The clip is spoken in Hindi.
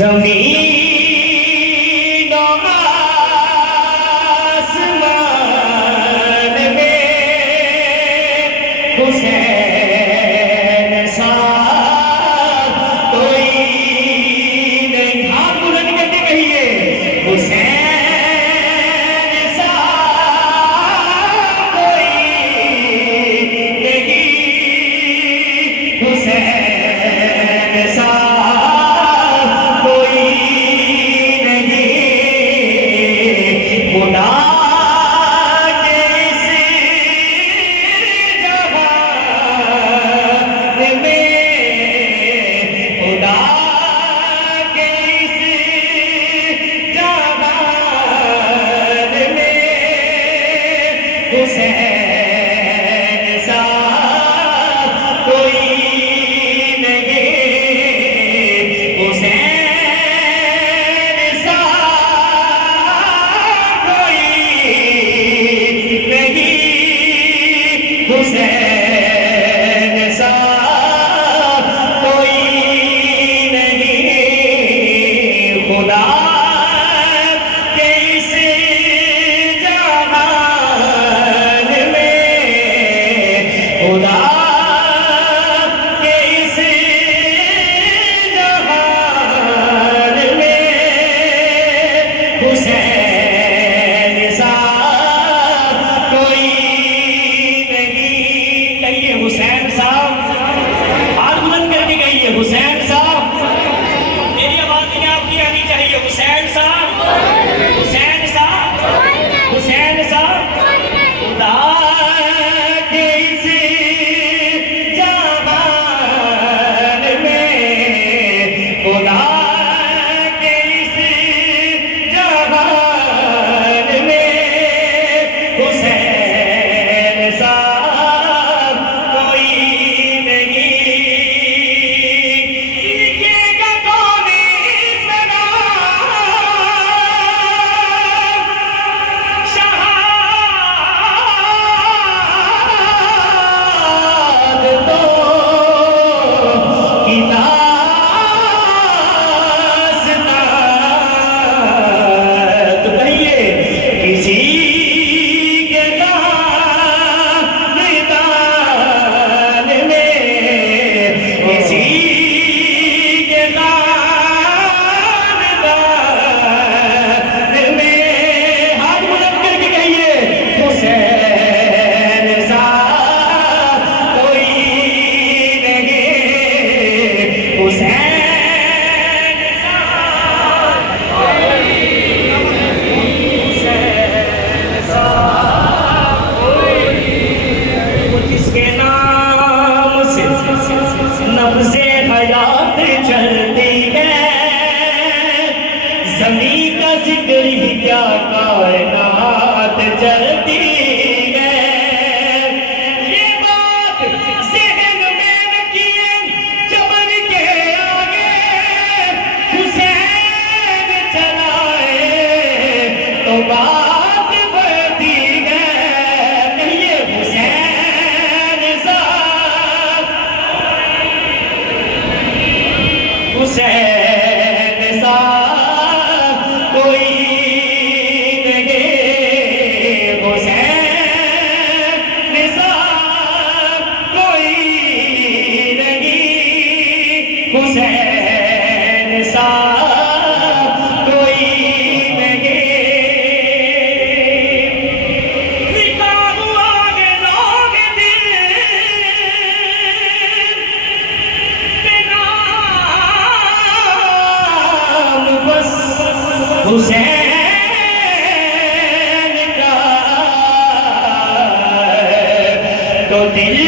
ज़मीन और आसमान में हुसैन सा कोई नहीं। हाथ बुलंद करके कहिए हुसैन सा कोई नहीं। हुसैन सा हुसैन सा कोई नहीं। हुसैन सा कोई नहीं। हुसैन सा कोई नहीं। खुदा हुसैन सा कोई नहीं। कहिए हुसैन साहब, हाथ बुलंद करके कहिए हुसैन साहब। मेरी आवाज में आपकी आनी चाहिए। हुसैन साहब, हुसैन साहब, हुसैन साहब। खुदा के इस जहान में, खुदा ज़मीन का जिक्र ही क्या कायनात जलती है। ये बात ज़हन में रखिए, जबर के आगे हुसैन चलाए तो बात बढ़ती है। कहिए हुसैन साहब, हुसैन साहब कोई नहीं। हुसैन सा कोई नहीं। हुसैन सा कोई नहीं। लिखा हुआ है लोग दिल पे नाम बस हुसैन का तो दिल